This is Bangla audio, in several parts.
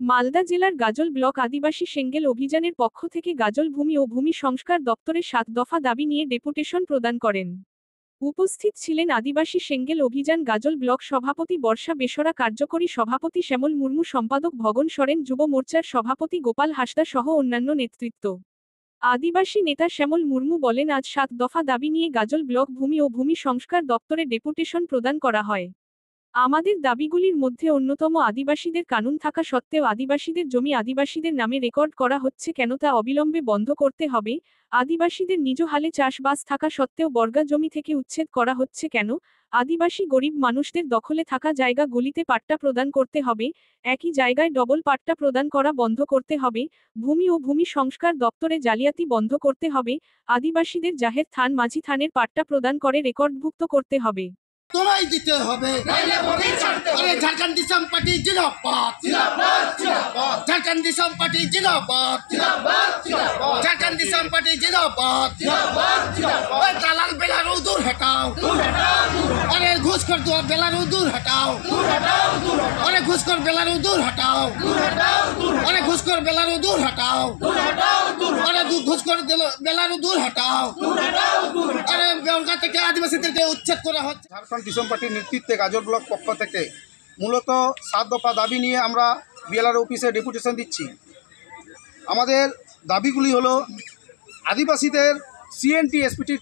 মালদা জেলার গাজল ব্লক আদিবাসী সেঙ্গেল অভিযানের পক্ষ থেকে গাজল ভূমি ও ভূমি সংস্কার দপ্তরে ৭ দফা দাবি নিয়ে ডেপুটেশন প্রদান করেন। উপস্থিত ছিলেন আদিবাসী সেঙ্গেল অভিযান গাজল ব্লক সভাপতি বর্ষা বেসরা, কার্যকরী সভাপতি শ্যামল মুর্মু, সম্পাদক ভগন সরেন, যুব মোর্চার সভাপতি গোপাল হাসদা সহ অন্যান্য নেতৃত্ব। আদিবাসী নেতা শ্যামল মুর্মু বলেন, আজ ৭ দফা দাবি নিয়ে গাজল ব্লক ভূমি ও ভূমি সংস্কার দপ্তরে ডেপুটেশন প্রদান করা হয়। আমাদের দাবিগুলির মধ্যে অন্যতম, আদিবাসীদের কানুন থাকা সত্ত্বেও আদিবাসীদের জমি আদিবাসীদের নামে রেকর্ড করা হচ্ছে কেন তা অবিলম্বে বন্ধ করতে হবে। আদিবাসীদের নিজ হালে চাষবাস থাকা সত্ত্বেও বর্গা জমি থেকে উচ্ছেদ করা হচ্ছে কেন। আদিবাসী গরিব মানুষদের দখলে থাকা জায়গা গুলিতে পাট্টা প্রদান করতে হবে, একই জায়গায় ডবল পাট্টা প্রদান করা বন্ধ করতে হবে। ভূমি ও ভূমি সংস্কার দপ্তরে জালিয়াতি বন্ধ করতে হবে। আদিবাসীদের জাহের থান মাঝি থানের পাট্টা প্রদান করে রেকর্ডভুক্ত করতে হবে। তোরাই দিতে হবে, আরে ঝাড়খণ্ড দিশম পার্টি জিন্দাবাদ, ঝাড়খণ্ড দিশম পার্টি জিন্দাবাদ, ঝাড়খণ্ড দিশম পার্টি জিন্দাবাদ। দালাল বেলারু দূর হটাও, আরে ঘুষখোর বেলারু দূর হটাও, আরে ঘুষখোর বেলারু দূর হটাও, আরে ঘুষখোর বেলারু দূর হটাও, আরে ঘুষখোর বেলারু দূর হটাও। আরে বেলগা থেকে আদিবাসীদেরকে উচ্ছেদ করা হচ্ছে। ঝাড়খণ্ড দিশম পার্টির নেতৃত্বে গাজল ব্লক পক্ষ থেকে মূলত ৭ দফা দাবি নিয়ে আমরা বিএলআর অফিসে ডেপুটেশন দিচ্ছি। আমাদের দাবিগুলি হলো, আদিবাসীদের সিএনটি এসপিটির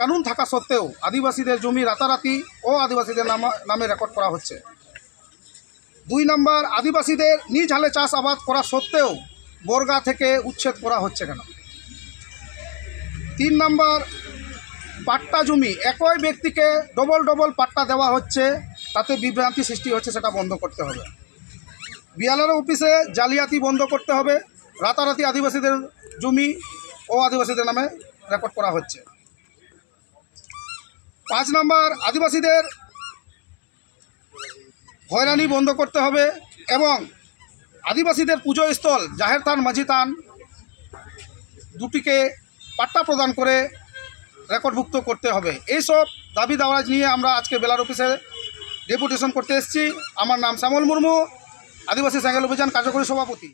কানুন থাকা সত্ত্বেও আদিবাসীদের জমি রাতারাতি ও আদিবাসীদের নামে রেকর্ড করা হচ্ছে। ২ নম্বর, আদিবাসীদের নিজ হালে চাষ আবাদ করা সত্ত্বেও বর্গা থেকে উচ্ছেদ করা হচ্ছে কেন। ৩ নম্বর, পাট্টা জমি একই ব্যক্তিকে ডবল পাট্টা দেওয়া হচ্ছে, তাতে বিভ্রান্তি সৃষ্টি হচ্ছে, সেটা বন্ধ করতে হবে। বিএলআর অফিসে জালিয়াতি বন্ধ করতে হবে, রাতারাতি আদিবাসীদের জমি ও আদিবাসীদের নামে রেকর্ড করা হচ্ছে। ৫ নম্বর, আদিবাসীদের হয়রানি বন্ধ করতে হবে এবং আদিবাসীদের পুজোস্থল জাহের থান মাঝি থান দুটিকে পাট্টা প্রদান করে রেকর্ডভুক্ত করতে হবে। এইসব দাবি দাওয়াজ নিয়ে আমরা আজকে বেলার অফিসে ডেপুটেশন করতে এসেছি। আমার নাম শ্যামল মুর্মু, আদিবাসী সেঙ্গেল অভিযান কার্যকরী সভাপতি।